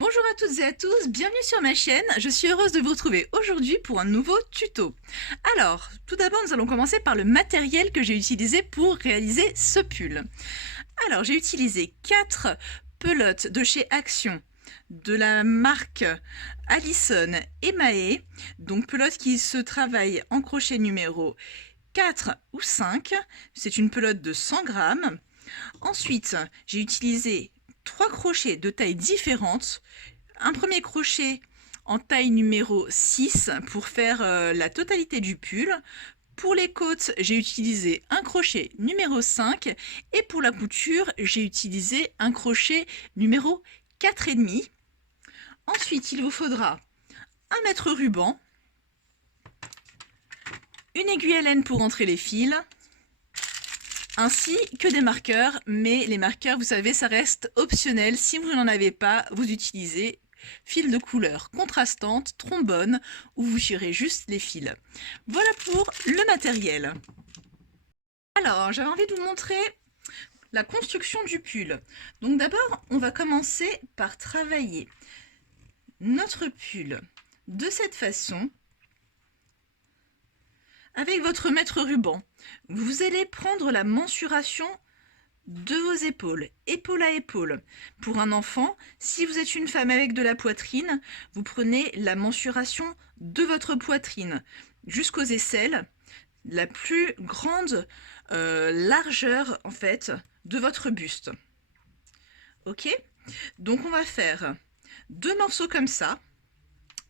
Bonjour à toutes et à tous, bienvenue sur ma chaîne, je suis heureuse de vous retrouver aujourd'hui pour un nouveau tuto. Alors, tout d'abord nous allons commencer par le matériel que j'ai utilisé pour réaliser ce pull. Alors j'ai utilisé 4 pelotes de chez Action de la marque Allison et Mahé, donc pelote qui se travaille en crochet numéro 4 ou 5, c'est une pelote de 100 grammes. Ensuite, j'ai utilisé 3 crochets de tailles différentes. Un premier crochet en taille numéro 6 pour faire la totalité du pull. Pour les côtes, j'ai utilisé un crochet numéro 5 et pour la couture, j'ai utilisé un crochet numéro 4,5. Ensuite, il vous faudra un mètre ruban, une aiguille à laine pour entrer les fils, ainsi que des marqueurs, mais les marqueurs, vous savez, ça reste optionnel. Si vous n'en avez pas, vous utilisez fil de couleur contrastante, trombone, ou vous tirez juste les fils. Voilà pour le matériel. Alors, j'avais envie de vous montrer la construction du pull. Donc d'abord, on va commencer par travailler notre pull de cette façon, avec votre mètre ruban. Vous allez prendre la mensuration de vos épaules, épaule à épaule. Pour un enfant, si vous êtes une femme avec de la poitrine, vous prenez la mensuration de votre poitrine jusqu'aux aisselles, la plus grande largeur en fait de votre buste. Ok? Donc on va faire 2 morceaux comme ça,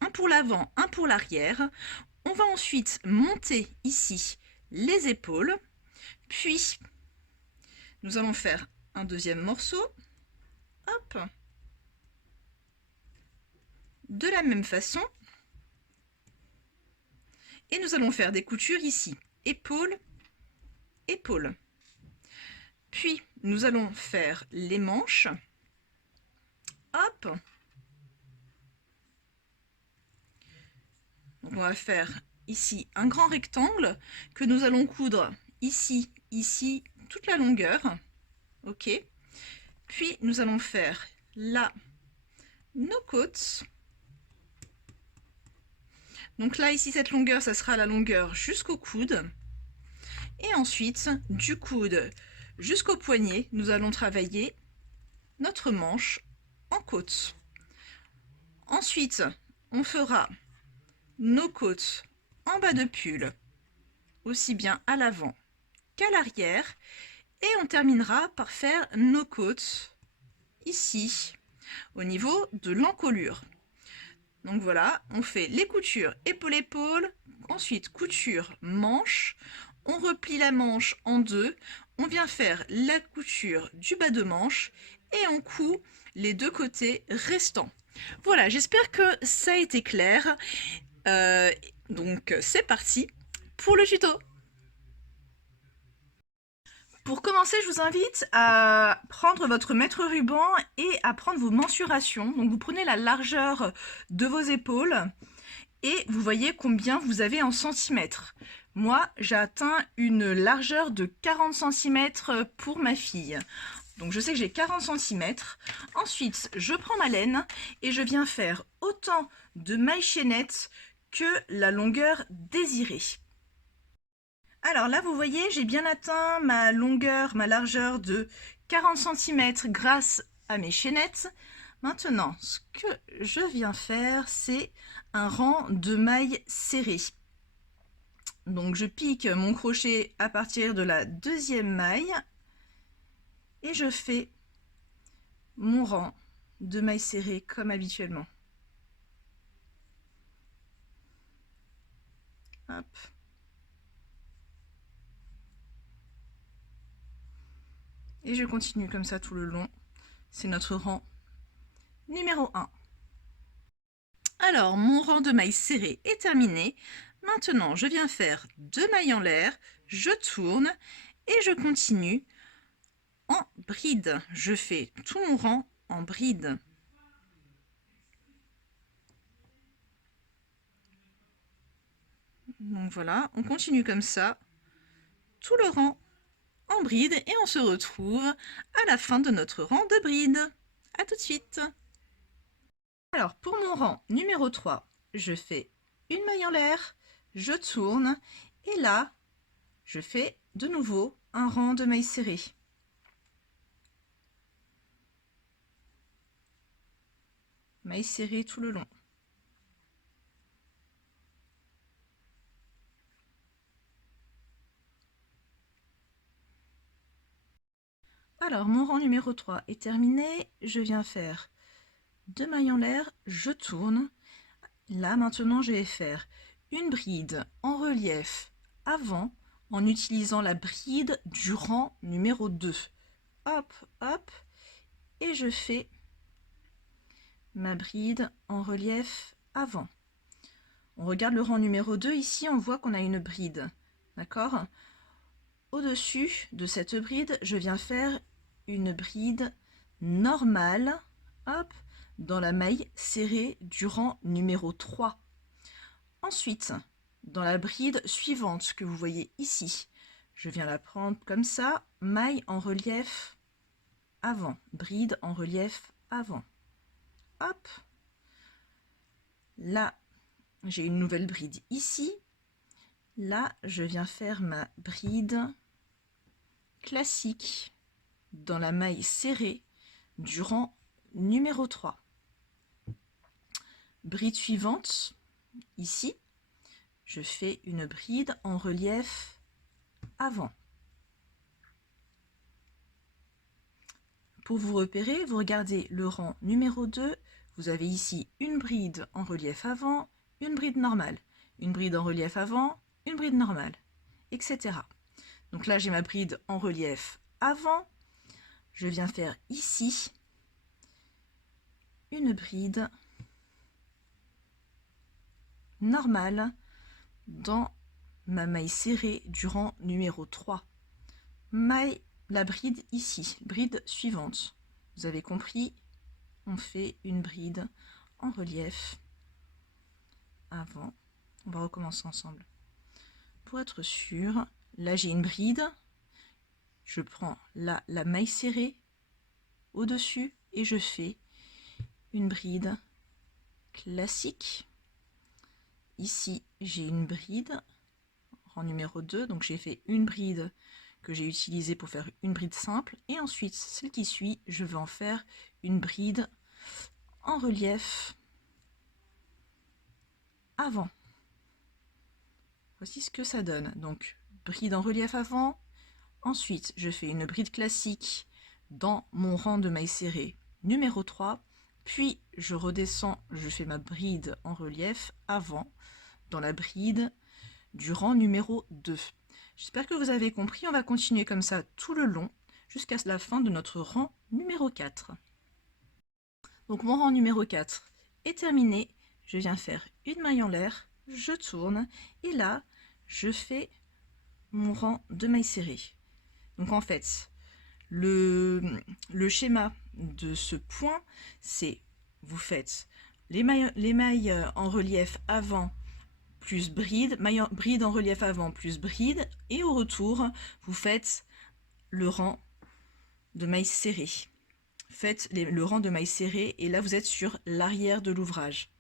un pour l'avant, un pour l'arrière. On va ensuite monter ici les épaules, puis nous allons faire un deuxième morceau, hop, de la même façon, et nous allons faire des coutures ici, épaule, épaule. Puis nous allons faire les manches, hop. Donc on va faire ici un grand rectangle que nous allons coudre ici, ici, toute la longueur. Ok. Puis nous allons faire là nos côtes. Donc là, ici, cette longueur, ça sera la longueur jusqu'au coude. Et ensuite, du coude jusqu'au poignet, nous allons travailler notre manche en côte. Ensuite, on fera nos côtes en bas de pull, aussi bien à l'avant qu'à l'arrière. Et on terminera par faire nos côtes ici, au niveau de l'encolure. Donc voilà, on fait les coutures épaule-épaule, ensuite couture manche, on replie la manche en deux, on vient faire la couture du bas de manche et on coud les deux côtés restants. Voilà, j'espère que ça a été clair. Donc c'est parti pour le tuto. Pour commencer, je vous invite à prendre votre mètre ruban et à prendre vos mensurations. Donc vous prenez la largeur de vos épaules et vous voyez combien vous avez en centimètres. Moi, j'ai atteint une largeur de 40 cm pour ma fille. Donc je sais que j'ai 40 cm. Ensuite, je prends ma laine et je viens faire autant de mailles chaînettes que la longueur désirée. Alors là, vous voyez, j'ai bien atteint ma longueur, ma largeur de 40 cm grâce à mes chaînettes. Maintenant, ce que je viens faire, c'est un rang de mailles serrées. Donc je pique mon crochet à partir de la deuxième maille et je fais mon rang de mailles serrées comme habituellement. Hop. Et je continue comme ça tout le long. C'est notre rang numéro 1. Alors, mon rang de mailles serrées est terminé. Maintenant, je viens faire 2 mailles en l'air, je tourne et je continue en bride. Je fais tout mon rang en bride. Donc voilà, on continue comme ça, tout le rang en bride et on se retrouve à la fin de notre rang de bride. À tout de suite. Alors, pour mon rang numéro 3, je fais une maille en l'air, je tourne, et là, je fais de nouveau un rang de mailles serrées. Mailles serrées tout le long. Alors, mon rang numéro 3 est terminé. Je viens faire 2 mailles en l'air, je tourne. Là, maintenant, je vais faire une bride en relief avant en utilisant la bride du rang numéro 2. Hop, hop, et je fais ma bride en relief avant. On regarde le rang numéro 2, ici on voit qu'on a une bride, d'accord? Au-dessus de cette bride, je viens faire une bride normale, hop, dans la maille serrée du rang numéro 3. Ensuite, dans la bride suivante que vous voyez ici, je viens la prendre comme ça, maille en relief avant, bride en relief avant. Hop, là, j'ai une nouvelle bride ici. Là, je viens faire ma bride classique dans la maille serrée du rang numéro 3. Bride suivante, ici, je fais une bride en relief avant. Pour vous repérer, vous regardez le rang numéro 2, vous avez ici une bride en relief avant, une bride normale, une bride en relief avant, une bride normale, etc. Donc là, j'ai ma bride en relief avant. Je viens faire ici une bride normale dans ma maille serrée du rang numéro 3. La bride ici, bride suivante. Vous avez compris, on fait une bride en relief avant. On va recommencer ensemble. Pour être sûr, là j'ai une bride. Je prends là la maille serrée au-dessus et je fais une bride classique. Ici, j'ai une bride, rang numéro 2, donc j'ai fait une bride que j'ai utilisée pour faire une bride simple. Et ensuite, celle qui suit, je vais en faire une bride en relief avant. Voici ce que ça donne. Donc, bride en relief avant. Ensuite, je fais une bride classique dans mon rang de mailles serrées numéro 3. Puis, je redescends, je fais ma bride en relief avant dans la bride du rang numéro 2. J'espère que vous avez compris. On va continuer comme ça tout le long jusqu'à la fin de notre rang numéro 4. Donc, mon rang numéro 4 est terminé. Je viens faire une maille en l'air, je tourne et là, je fais mon rang de mailles serrées. Donc en fait, le schéma de ce point, c'est vous faites les mailles en relief avant plus bride, bride en relief avant plus bride, et au retour, vous faites le rang de mailles serrées. Faites le rang de mailles serrées et là vous êtes sur l'arrière de l'ouvrage.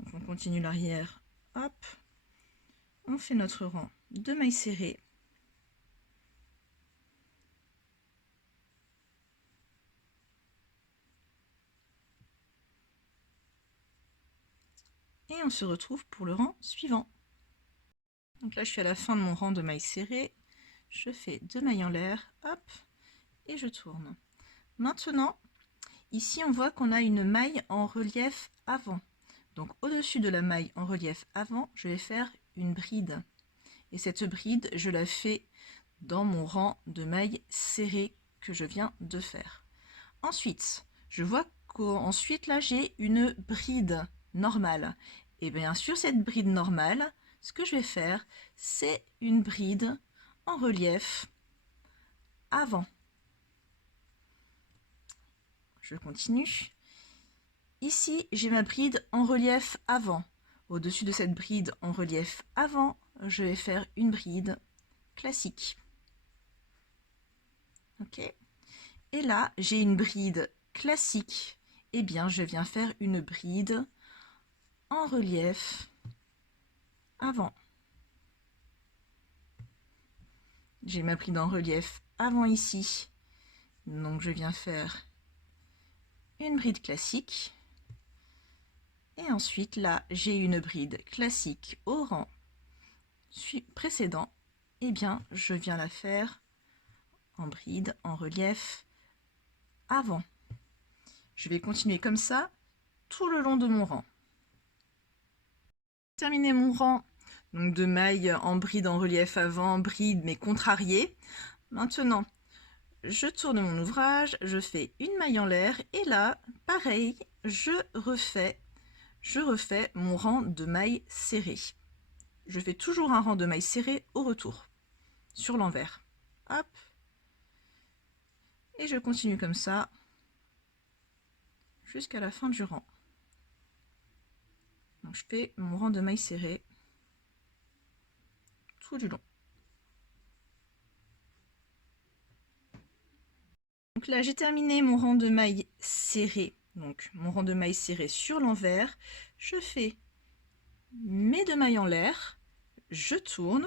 Donc on continue l'arrière, hop, on fait notre rang de mailles serrées. Et on se retrouve pour le rang suivant. Donc là je suis à la fin de mon rang de mailles serrées, je fais 2 mailles en l'air, hop, et je tourne. Maintenant, ici on voit qu'on a une maille en relief avant. Donc au-dessus de la maille en relief avant, je vais faire une bride. Et cette bride, je la fais dans mon rang de mailles serrées que je viens de faire. Ensuite, je vois qu'ensuite là j'ai une bride normale. Et bien sûr cette bride normale, ce que je vais faire, c'est une bride en relief avant. Je continue. Ici, j'ai ma bride en relief avant. Au-dessus de cette bride en relief avant, je vais faire une bride classique. Ok. Et là, j'ai une bride classique eh bien je viens faire une bride en relief avant. J'ai ma bride en relief avant ici, donc je viens faire une bride classique. Et ensuite là, j'ai une bride classique au rang précédent. Eh bien, je viens la faire en bride, en relief avant. Je vais continuer comme ça tout le long de mon rang. Terminer mon rang donc de mailles en bride, en relief avant, bride mais contrariée. Maintenant, je tourne mon ouvrage, je fais une maille en l'air et là, pareil, je refais mon rang de mailles serrées. Je fais toujours un rang de mailles serrées au retour, sur l'envers. Hop. Et je continue comme ça jusqu'à la fin du rang. Donc je fais mon rang de mailles serrées tout du long. Donc là, j'ai terminé mon rang de mailles serrées. Donc mon rang de mailles serrées sur l'envers. Je fais mes 2 mailles en l'air. Je tourne.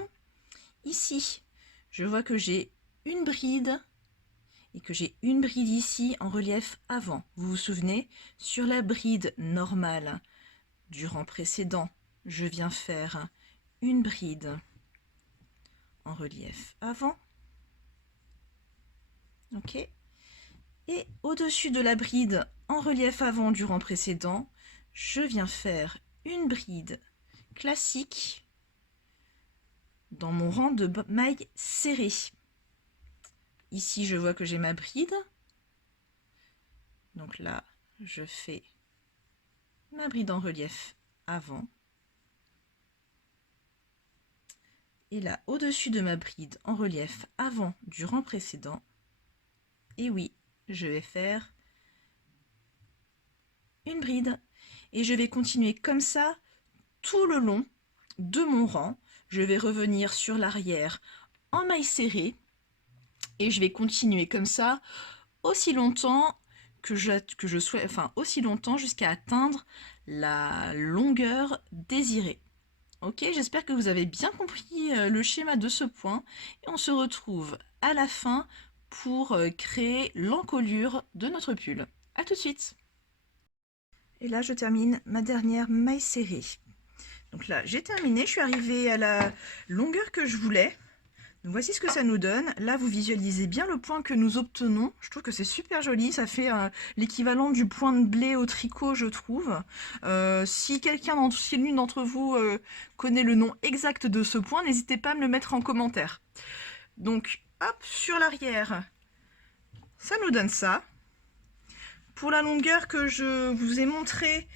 Ici, je vois que j'ai une bride et que j'ai une bride ici en relief avant. Vous vous souvenez, sur la bride normale du rang précédent, je viens faire une bride en relief avant. Ok. Et au-dessus de la bride en relief avant du rang précédent, je viens faire une bride classique dans mon rang de mailles serrées. Ici, je vois que j'ai ma bride. Donc là, je fais ma bride en relief avant. Et là, au-dessus de ma bride en relief avant du rang précédent, et oui, je vais faire une bride. Et je vais continuer comme ça tout le long de mon rang. Je vais revenir sur l'arrière en mailles serrées. Et je vais continuer comme ça aussi longtemps que je souhaite, enfin aussi longtemps jusqu'à atteindre la longueur désirée. Ok, j'espère que vous avez bien compris le schéma de ce point. Et on se retrouve à la fin pour créer l'encolure de notre pull. A tout de suite. Et là, je termine ma dernière maille serrée. Donc là, j'ai terminé, je suis arrivée à la longueur que je voulais. Donc voici ce que ça nous donne. Là, vous visualisez bien le point que nous obtenons. Je trouve que c'est super joli. Ça fait l'équivalent du point de blé au tricot, je trouve. Si l'une d'entre vous connaît le nom exact de ce point, n'hésitez pas à me le mettre en commentaire. Donc, hop, sur l'arrière, ça nous donne ça. Pour la longueur que je vous ai montrée,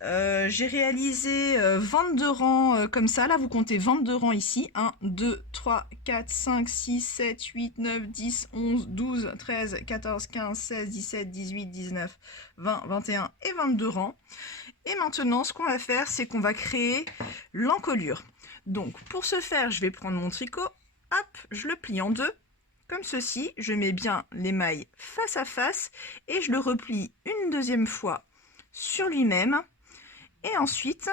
j'ai réalisé 22 rangs comme ça. Là, vous comptez 22 rangs ici. 1, 2, 3, 4, 5, 6, 7, 8, 9, 10, 11, 12, 13, 14, 15, 16, 17, 18, 19, 20, 21 et 22 rangs. Et maintenant, ce qu'on va faire, c'est qu'on va créer l'encolure. Donc, pour ce faire, je vais prendre mon tricot. Hop, je le plie en deux. Comme ceci, je mets bien les mailles face à face et je le replie une deuxième fois sur lui-même. Et ensuite,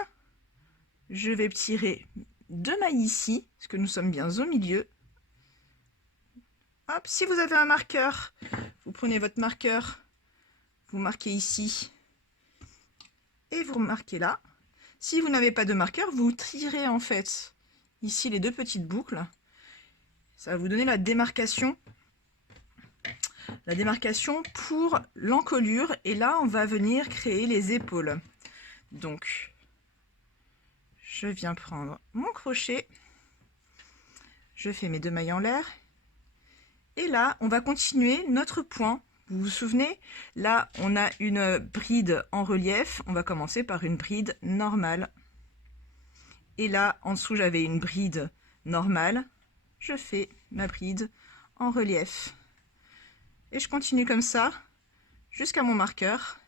je vais tirer 2 mailles ici, parce que nous sommes bien au milieu. Hop, si vous avez un marqueur, vous prenez votre marqueur, vous marquez ici et vous marquez là. Si vous n'avez pas de marqueur, vous tirez en fait ici les 2 petites boucles. Ça va vous donner la démarcation pour l'encolure. Et là, on va venir créer les épaules. Donc, je viens prendre mon crochet, je fais mes 2 mailles en l'air, et là, on va continuer notre point. Vous vous souvenez? Là, on a une bride en relief, on va commencer par une bride normale. Et là, en dessous, j'avais une bride normale, je fais ma bride en relief. Et je continue comme ça, jusqu'à mon marqueur.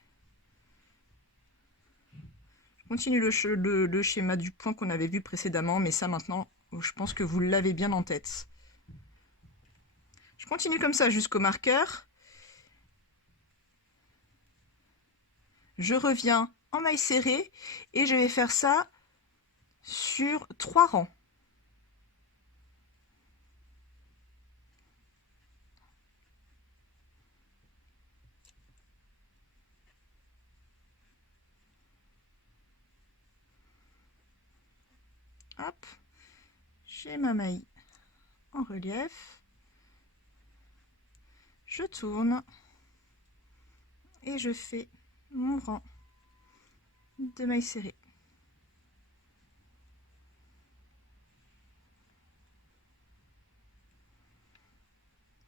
Continue le schéma du point qu'on avait vu précédemment, mais ça maintenant, je pense que vous l'avez bien en tête. Je continue comme ça jusqu'au marqueur. je reviens en maille serrée et je vais faire ça sur 3 rangs. Hop, j'ai ma maille en relief, je tourne et je fais mon rang de mailles serrées.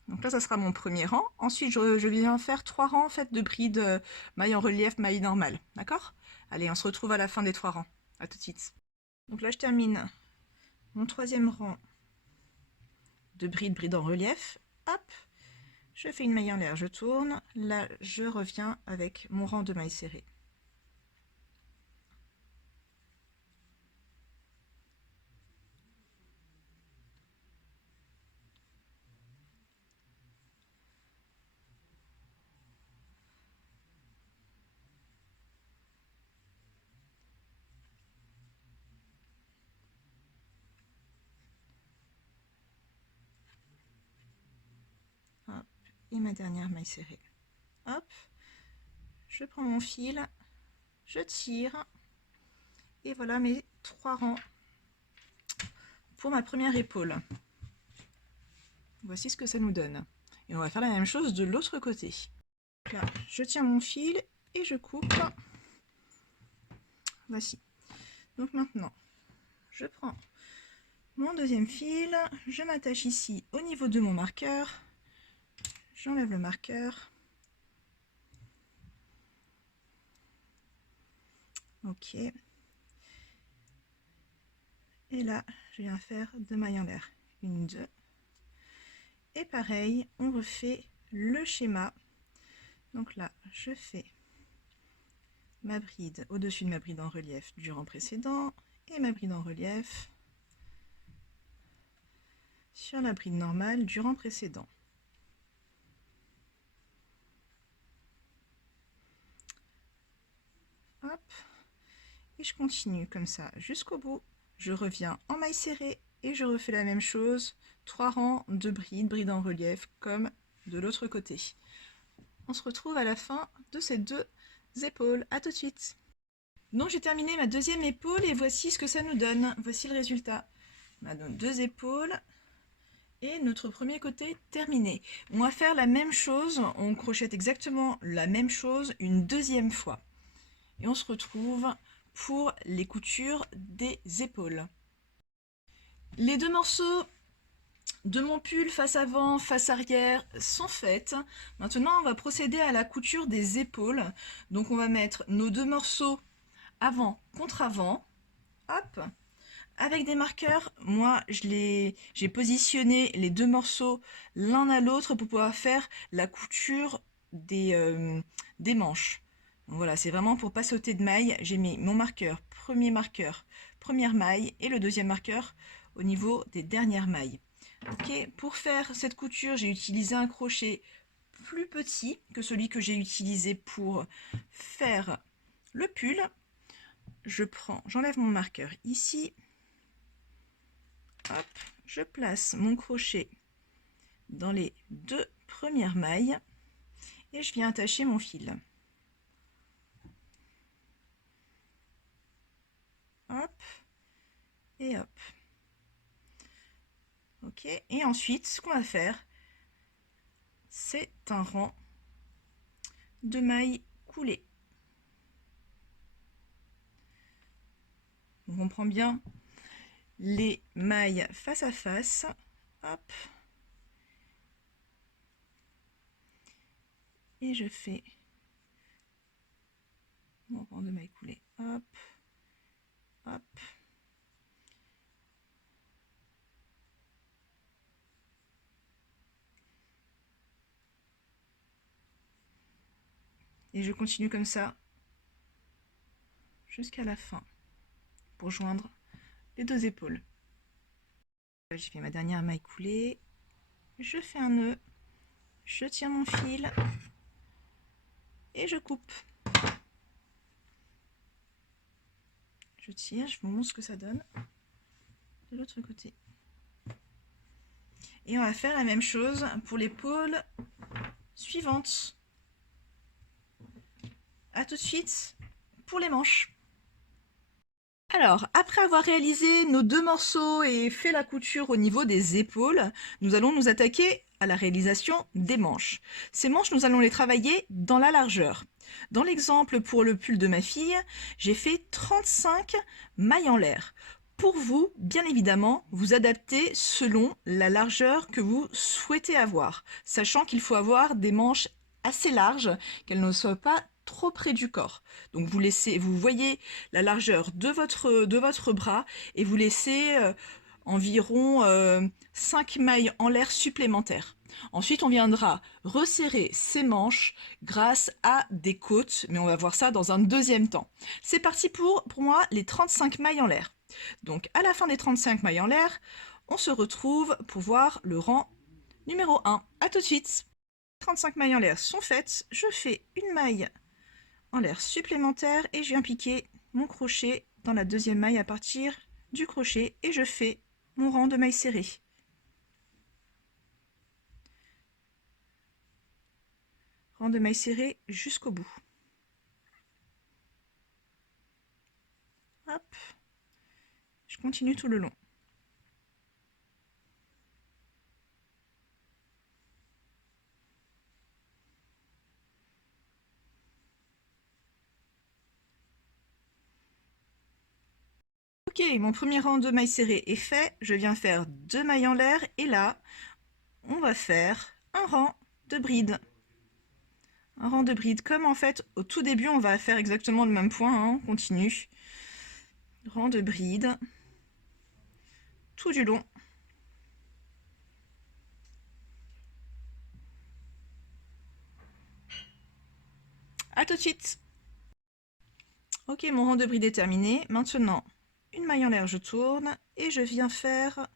Donc là, ça sera mon premier rang. Ensuite, je viens faire 3 rangs en fait, de brides maille en relief, maille normale. D'accord? Allez, on se retrouve à la fin des 3 rangs. À tout de suite. Donc là, je termine mon 3e rang de bride en relief. Hop, je fais une maille en l'air, je tourne. Là, je reviens avec mon rang de mailles serrées. Hop, et ma dernière maille serrée. Hop, je prends mon fil, je tire, et voilà mes 3 rangs pour ma première épaule. Voici ce que ça nous donne. Et on va faire la même chose de l'autre côté. Là, je tiens mon fil et je coupe. Voici. Donc maintenant, je prends mon 2e fil, je m'attache ici au niveau de mon marqueur, j'enlève le marqueur. Ok. Et là, je viens faire 2 mailles en l'air. 1, 2. Et pareil, on refait le schéma. Donc là, je fais ma bride au-dessus de ma bride en relief du rang précédent et ma bride en relief sur la bride normale du rang précédent. Hop, et je continue comme ça jusqu'au bout. Je reviens en maille serrée et je refais la même chose, 3 rangs de bride en relief comme de l'autre côté. On se retrouve à la fin de ces 2 épaules. À tout de suite. Donc j'ai terminé ma 2e épaule et voici ce que ça nous donne. Voici le résultat. On a donc 2 épaules et notre premier côté terminé. On va faire la même chose, on crochette exactement la même chose une 2e fois. Et on se retrouve pour les coutures des épaules. Les 2 morceaux de mon pull face avant, face arrière sont faites. Maintenant, on va procéder à la couture des épaules. Donc on va mettre nos 2 morceaux avant contre avant. Hop. Avec des marqueurs, moi j'ai positionné les 2 morceaux l'un à l'autre pour pouvoir faire la couture des manches. Donc voilà, c'est vraiment pour pas sauter de maille. J'ai mis mon marqueur, première maille, et le 2e marqueur au niveau des dernières mailles. Ok, pour faire cette couture, j'ai utilisé un crochet plus petit que celui que j'ai utilisé pour faire le pull. J'enlève mon marqueur ici. Hop, je place mon crochet dans les 2 premières mailles et je viens attacher mon fil. Hop et hop. Ok, et ensuite ce qu'on va faire, c'est un rang de mailles coulées. Donc on prend bien les mailles face à face. Hop. Et je fais mon rang de mailles coulées. Hop. Hop. Et je continue comme ça jusqu'à la fin pour joindre les 2 épaules. J'ai fait ma dernière maille coulée, je fais un nœud, je tiens mon fil et je coupe. Je tire, je vous montre ce que ça donne de l'autre côté. Et on va faire la même chose pour l'épaule suivante. A tout de suite pour les manches. Alors, après avoir réalisé nos deux morceaux et fait la couture au niveau des épaules, nous allons nous attaquer à la réalisation des manches. Ces manches, nous allons les travailler dans la largeur. Dans l'exemple pour le pull de ma fille, j'ai fait 35 mailles en l'air. Pour vous, bien évidemment, vous adaptez selon la largeur que vous souhaitez avoir, sachant qu'il faut avoir des manches assez larges, qu'elles ne soient pas trop près du corps. Donc vous voyez la largeur de votre bras et vous laissez environ 5 mailles en l'air supplémentaires. Ensuite, on viendra resserrer ces manches grâce à des côtes, mais on va voir ça dans un deuxième temps. C'est parti pour moi les 35 mailles en l'air. Donc à la fin des 35 mailles en l'air, on se retrouve pour voir le rang numéro 1. A tout de suite. 35 mailles en l'air sont faites, je fais une maille en l'air supplémentaire et je viens piquer mon crochet dans la deuxième maille à partir du crochet et je fais mon rang de mailles serrées. Rang de mailles serrées jusqu'au bout. Hop, je continue tout le long. Ok, mon premier rang de mailles serrées est fait, je viens faire 2 mailles en l'air et là, on va faire un rang de bride. Un rang de bride, comme en fait au tout début on va faire exactement le même point, hein, on continue. Rang de bride, tout du long. A tout de suite. Ok, mon rang de bride est terminé, maintenant une maille en l'air, je tourne et je viens faire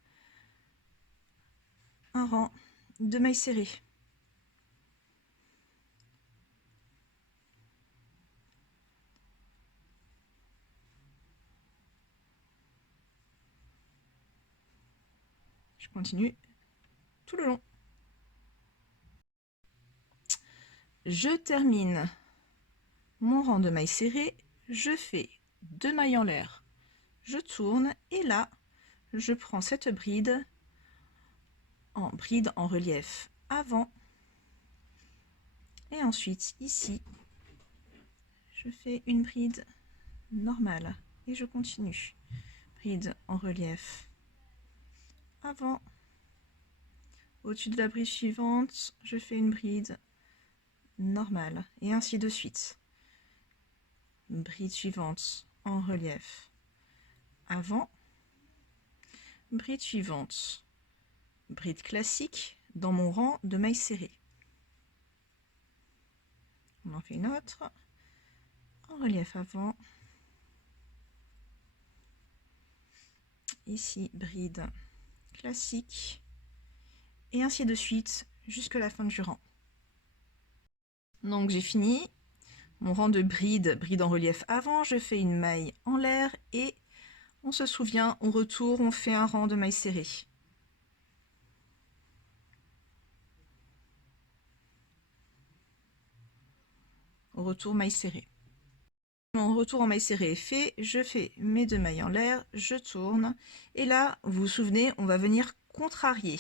un rang de mailles serrées. Je continue tout le long. Je termine mon rang de mailles serrées, je fais 2 mailles en l'air, je tourne et là, je prends cette bride en relief avant et ensuite ici, je fais une bride normale et je continue. Bride en relief avant. Au-dessus de la bride suivante, je fais une bride normale et ainsi de suite. Bride suivante en relief avant. Bride suivante, bride classique dans mon rang de mailles serrées. On en fait une autre en relief avant. Ici, bride classique et ainsi de suite jusqu'à la fin du rang. Donc j'ai fini mon rang de bride en relief avant, je fais une maille en l'air et on se souvient, on retourne, on fait un rang de mailles serrées. Au retour maille serrée. Mon retour en maille serrée est fait, je fais mes 2 mailles en l'air, je tourne et là vous vous souvenez on va venir contrarier.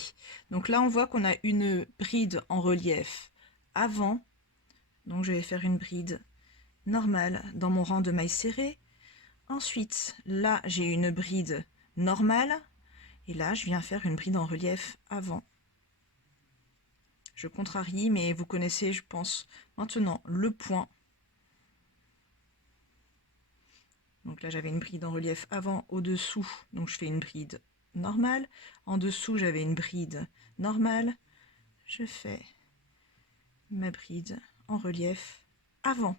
Donc là on voit qu'on a une bride en relief avant, donc je vais faire une bride normale dans mon rang de mailles serrées. Ensuite là j'ai une bride normale et là je viens faire une bride en relief avant. Je contrarie mais vous connaissez je pense maintenant le point. Donc là j'avais une bride en relief avant, au-dessous, donc je fais une bride normale. En dessous j'avais une bride normale. Je fais ma bride en relief avant.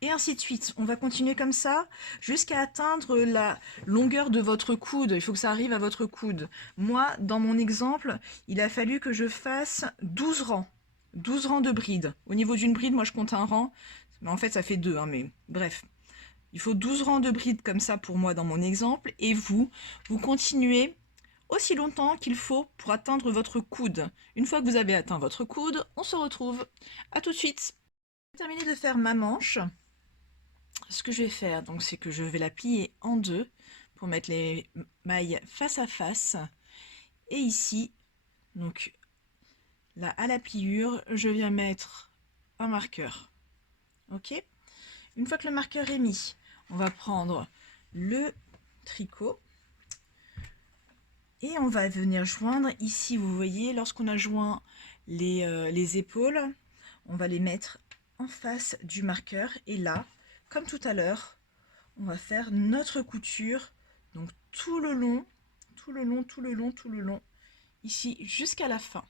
Et ainsi de suite. On va continuer comme ça jusqu'à atteindre la longueur de votre coude. Il faut que ça arrive à votre coude. Moi, dans mon exemple, il a fallu que je fasse 12 rangs. 12 rangs de bride. Au niveau d'une bride, moi je compte un rang. Mais en fait ça fait 2, hein, mais bref. Il faut 12 rangs de brides comme ça pour moi dans mon exemple. Et vous continuez aussi longtemps qu'il faut pour atteindre votre coude. Une fois que vous avez atteint votre coude, on se retrouve. À tout de suite. J'ai terminé de faire ma manche. Ce que je vais faire, donc, c'est que je vais la plier en deux pour mettre les mailles face à face. Et ici, donc là à la pliure, je viens mettre un marqueur. Ok? Une fois que le marqueur est mis, on va prendre le tricot et on va venir joindre ici, vous voyez, lorsqu'on a joint les épaules, on va les mettre en face du marqueur et là, comme tout à l'heure, on va faire notre couture, donc tout le long, ici jusqu'à la fin.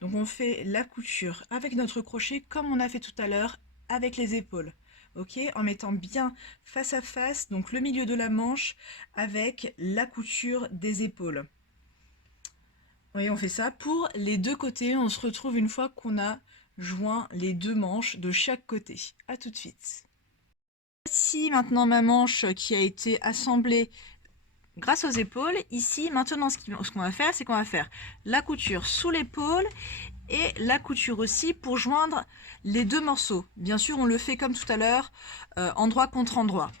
Donc on fait la couture avec notre crochet comme on a fait tout à l'heure avec les épaules. Ok, en mettant bien face à face, donc le milieu de la manche avec la couture des épaules. Oui, on fait ça pour les deux côtés. On se retrouve une fois qu'on a joint les deux manches de chaque côté. À tout de suite. Voici maintenant ma manche qui a été assemblée grâce aux épaules. Ici, maintenant, ce qu'on va faire, c'est qu'on va faire la couture sous l'épaule et la couture aussi pour joindre les deux morceaux. Bien sûr, on le fait comme tout à l'heure, endroit contre endroit.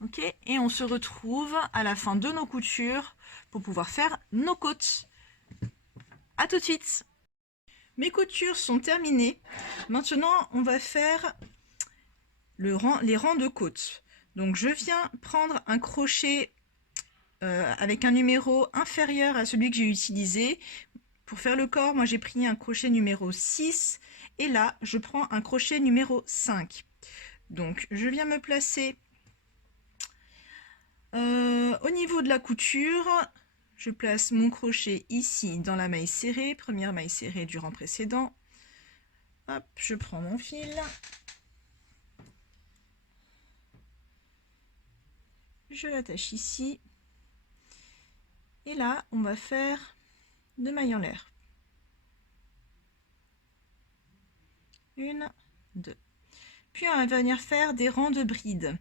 Ok, et on se retrouve à la fin de nos coutures pour pouvoir faire nos côtes. À tout de suite. Mes coutures sont terminées. Maintenant, on va faire les rangs de côtes. Donc, je viens prendre un crochet avec un numéro inférieur à celui que j'ai utilisé. Pour faire le corps, moi j'ai pris un crochet numéro 6 et là, je prends un crochet numéro 5. Donc, je viens me placer au niveau de la couture. Je place mon crochet ici dans la maille serrée, première maille serrée du rang précédent. Hop, je prends mon fil. Je l'attache ici. Et là, on va faire 2 mailles en l'air. 1, 2. Puis on va venir faire des rangs de brides.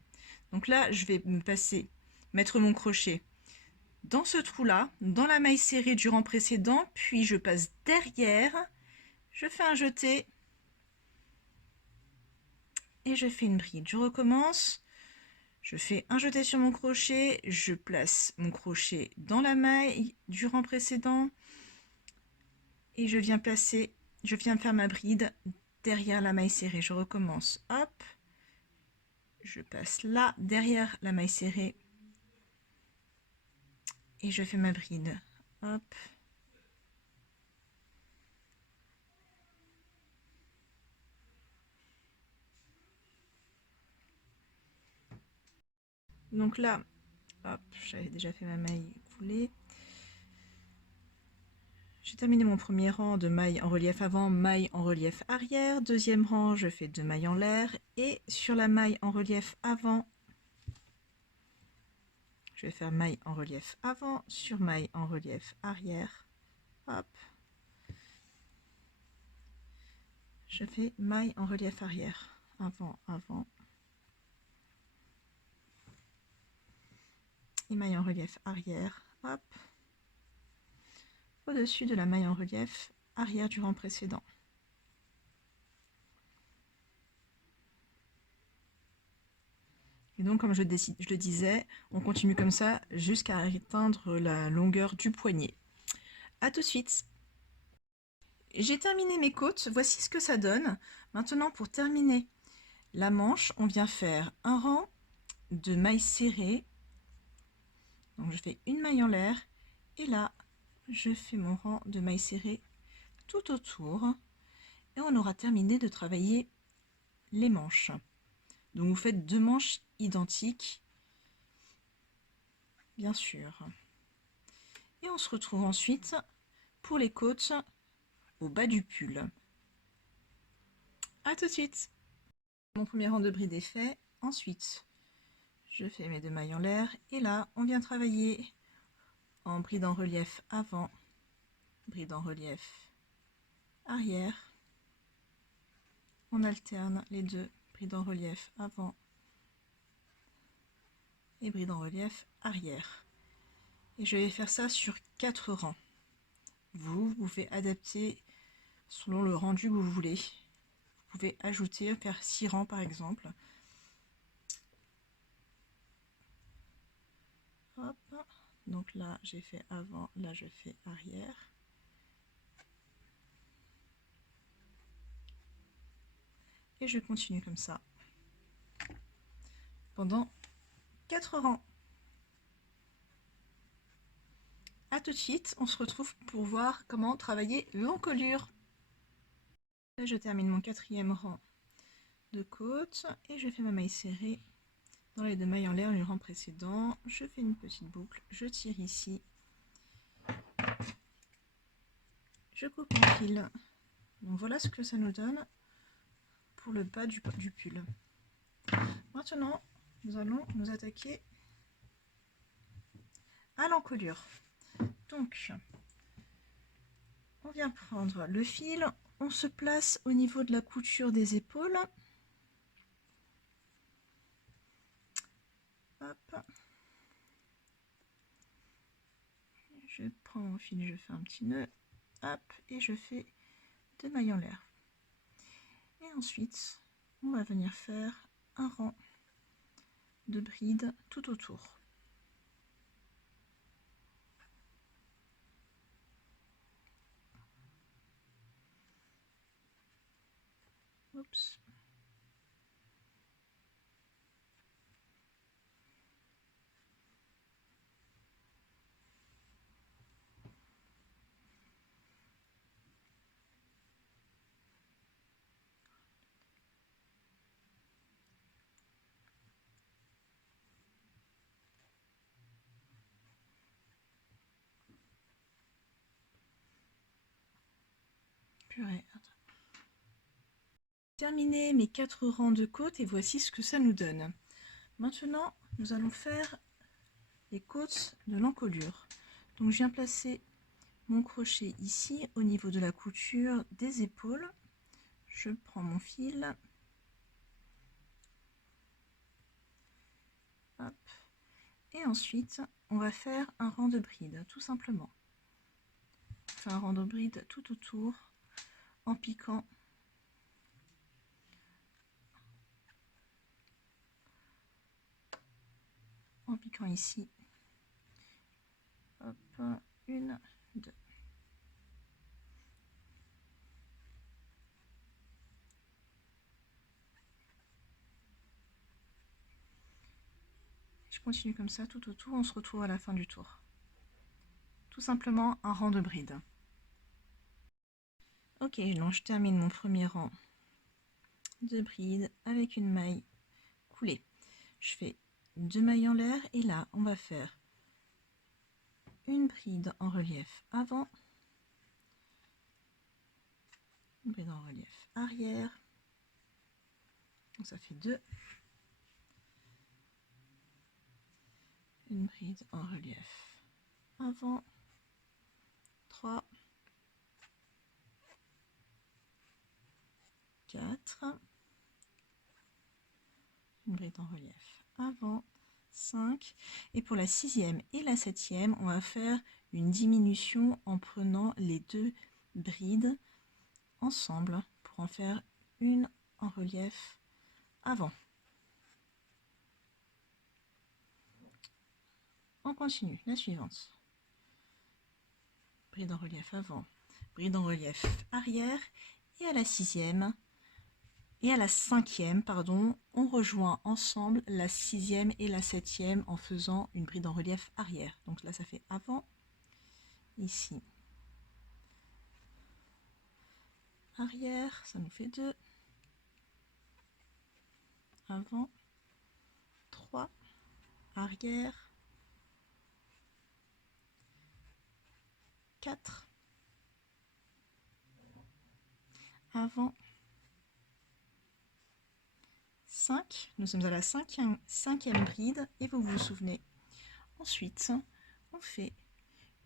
Donc là, je vais me passer, mettre mon crochet dans ce trou-là, dans la maille serrée du rang précédent, puis je passe derrière, je fais un jeté et je fais une bride. Je recommence, je fais un jeté sur mon crochet, je place mon crochet dans la maille du rang précédent et je viens faire ma bride derrière la maille serrée. Je recommence, hop, je passe là, derrière la maille serrée et je fais ma bride, hop. Donc là, hop, j'avais déjà fait ma maille coulée. J'ai terminé mon premier rang de mailles en relief avant, maille en relief arrière. Deuxième rang, je fais 2 mailles en l'air. Et sur la maille en relief avant, je vais faire maille en relief avant, sur maille en relief arrière. Hop. Je fais maille en relief arrière. Avant, avant. Et maille en relief arrière. Hop. Au-dessus de la maille en relief arrière du rang précédent. Et donc, comme je le disais, on continue comme ça jusqu'à atteindre la longueur du poignet. A tout de suite. J'ai terminé mes côtes, voici ce que ça donne. Maintenant, pour terminer la manche, on vient faire un rang de mailles serrées. Donc, je fais une maille en l'air et là, je fais mon rang de mailles serrées tout autour. Et on aura terminé de travailler les manches. Donc, vous faites 2 manches identiques, bien sûr. Et on se retrouve ensuite pour les côtes au bas du pull. A tout de suite. Mon premier rang de bride est fait. Ensuite, je fais mes 2 mailles en l'air et là, on vient travailler en bride en relief avant, bride en relief arrière. On alterne les deux brides en relief avant, et bride en relief arrière. Et je vais faire ça sur 4 rangs. Vous pouvez adapter selon le rendu que vous voulez. Vous pouvez ajouter, faire 6 rangs par exemple. Hop. Donc là j'ai fait avant, là je fais arrière. Et je continue comme ça pendant 4 rangs. A tout de suite, on se retrouve pour voir comment travailler l'encolure. Là je termine mon 4e rang de côte et je fais ma maille serrée dans les 2 mailles en l'air du rang précédent. Je fais une petite boucle, je tire ici, je coupe mon fil. Donc voilà ce que ça nous donne pour le bas du pull. Maintenant, nous allons nous attaquer à l'encolure. Donc, on vient prendre le fil, on se place au niveau de la couture des épaules. Hop. Je prends mon fil, je fais un petit nœud, hop, et je fais 2 mailles en l'air. Et ensuite, on va venir faire un rang de brides tout autour. Oups. Purée. Terminé mes 4 rangs de côte et voici ce que ça nous donne. Maintenant, nous allons faire les côtes de l'encolure. Donc je viens placer mon crochet ici au niveau de la couture des épaules. Je prends mon fil. Hop. Et ensuite, on va faire un rang de bride, tout simplement. On fait un rang de bride tout autour en piquant. En piquant ici. Hop, 1, 2. Je continue comme ça tout autour, on se retrouve à la fin du tour. Tout simplement un rang de bride. Ok, donc je termine mon premier rang de bride avec une maille coulée. Je fais 2 mailles en l'air et là on va faire une bride en relief avant, une bride en relief arrière, donc ça fait 2, une bride en relief avant, 3, 4, une bride en relief avant, 5, et pour la 6e et la 7e, on va faire une diminution en prenant les 2 brides ensemble pour en faire une en relief avant. On continue, la suivante. Bride en relief avant, bride en relief arrière, et à la 6e et à la 5e, pardon, on rejoint ensemble la 6e et la 7e en faisant une bride en relief arrière. Donc là ça fait avant, ici arrière, ça nous fait 2, avant, 3, arrière, 4, avant, 5, nous sommes à la 5e bride et vous vous souvenez. Ensuite, on fait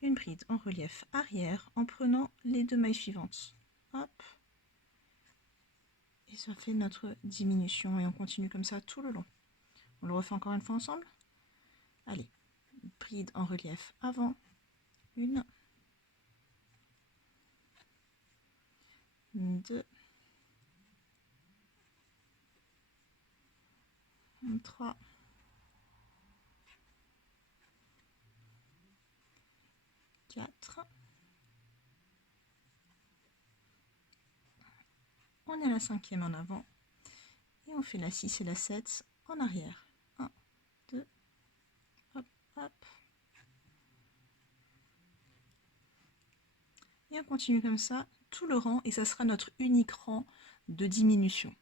une bride en relief arrière en prenant les 2 mailles suivantes. Hop. Et ça fait notre diminution et on continue comme ça tout le long. On le refait encore une fois ensemble. Allez, bride en relief avant. 1, 2, 3, 4. On est à la 5e en avant. Et on fait la 6 et la 7 en arrière. 1, 2, hop, hop. Et on continue comme ça, tout le rang, et ça sera notre unique rang de diminution.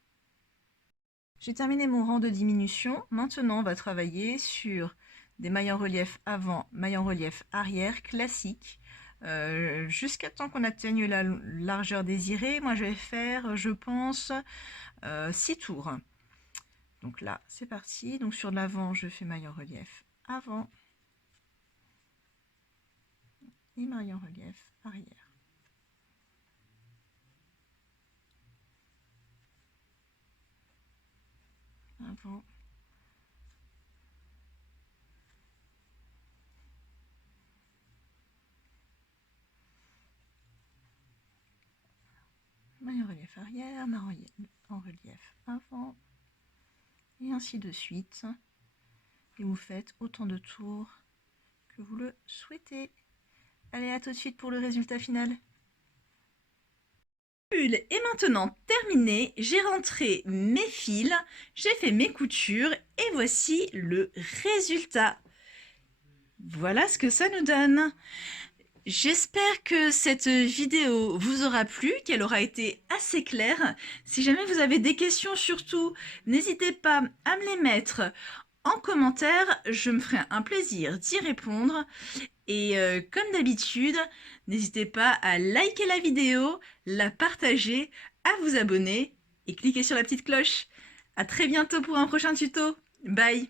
J'ai terminé mon rang de diminution. Maintenant, on va travailler sur des mailles en relief avant, mailles en relief arrière, classiques, jusqu'à temps qu'on atteigne la largeur désirée. Moi, je vais faire, je pense, 6 tours. Donc là, c'est parti. Donc sur l'avant, je fais maille en relief avant et maille en relief arrière. Avant. Maille en relief arrière, maille en relief avant, et ainsi de suite. Et vous faites autant de tours que vous le souhaitez. Allez, à tout de suite pour le résultat final. Pull est maintenant terminé, j'ai rentré mes fils, j'ai fait mes coutures et voici le résultat. Voilà ce que ça nous donne. J'espère que cette vidéo vous aura plu, qu'elle aura été assez claire. Si jamais vous avez des questions surtout, n'hésitez pas à me les mettre en commentaire, je me ferai un plaisir d'y répondre. Et comme d'habitude, n'hésitez pas à liker la vidéo, la partager, à vous abonner et cliquer sur la petite cloche. À très bientôt pour un prochain tuto. Bye!